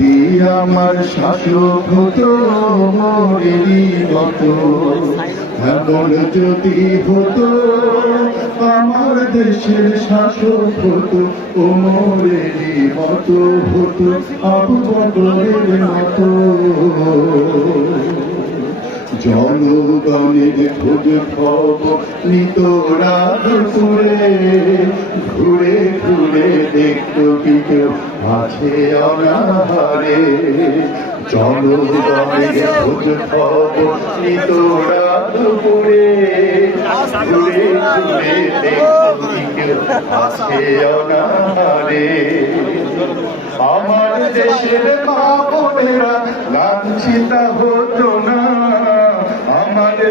যদি আমার শাসক হতো মরেরই মতো এমন যদি হতো আমার দেশের শাসক হতো ও মরেরই মতো হতো, আবু বকরের মতো। জনগণের খোঁজ খবর নিত রাত ঘুরে ঘুরে ঘুরে দেখতো কি আছে অনাহারে। জনগণের খোঁজ খবর নিত রাত ঘুরে ঘুরে ঘুরে দেখতো কি আছে অনাহারে। আমার দেশের মা বোনেরা লাঞ্ছিত হতো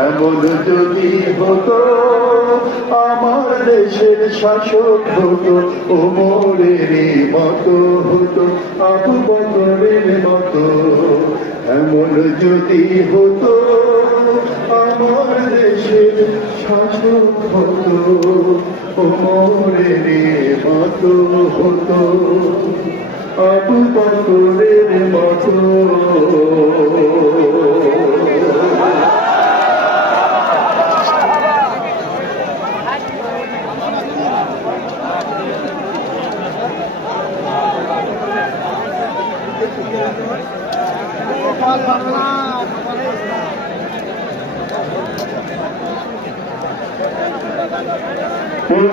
এমন যদি হতো, আমার দেশের শাসক হতো ও মোরেরই মতো হতো, আবু বকরের মতো। এমন যদি হতো, আমার দেশের শাসক হতো ও মোরেরই মতো হতো, আবু বকরের মতো।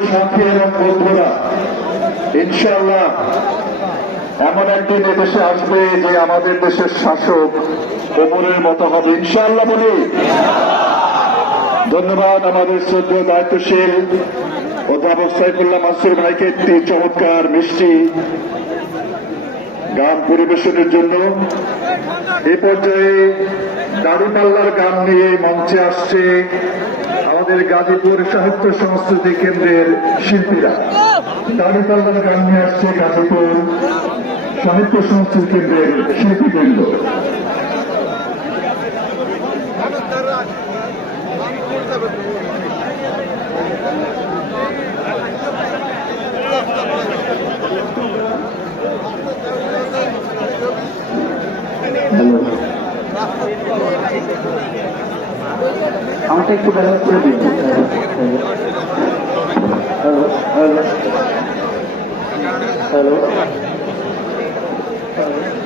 সাথী এবং বন্ধুরা ইনশাল্লাহ এমন একদিন এদেশে আসবে যে আমাদের দেশের শাসক ওমরের মতো হবে। ইনশাল্লাহ বলি। ধন্যবাদ আমাদের শ্রদ্ধেয় দায়িত্বশীল অধ্যাপক সাইফুল্লাহ মাসুর ভাইকে। একটি চমৎকার মিষ্টি গান পরিবেশনের জন্য এ পর্যায়ে দাড়িপাল্লার গান নিয়ে মঞ্চে আসছে আমাদের গাজীপুর সাহিত্য সংস্কৃতি কেন্দ্রের শিল্পীরা। দাড়িপাল্লার গান নিয়ে আসছে গাজীপুর সাহিত্য সংস্কৃতি কেন্দ্রের শিল্পীবৃন্দ। হ্যালো আমাকে একটু ব্যালেন্স করে দিন। Hello hello hello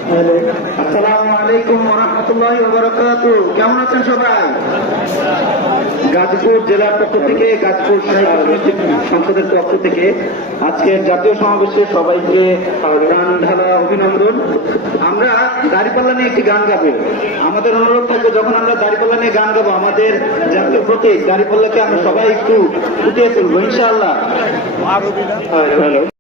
hello. আসসালামু আলাইকুম রহমতুল্লাহ বারাকাতু কেমন আছেন সবাই? গাজীপুর জেলার পক্ষ থেকে গাজীপুর সংসদের পক্ষ থেকে আজকের জাতীয় সমাবেশে সবাইকে গান ঢালা অভিনন্দন। আমরা দাঁড়িপাল্লা নিয়ে একটি গান গাবো। আমাদের অনুরোধ থাকবে যখন আমরা দাঁড়িপাল্লা নিয়ে গান গাবো আমাদের জাতীয় প্রতীক দাঁড়িপাল্লাকে আমরা সবাই একটু ফুটিয়ে তুলবো ইনশাআল্লাহ। হ্যালো।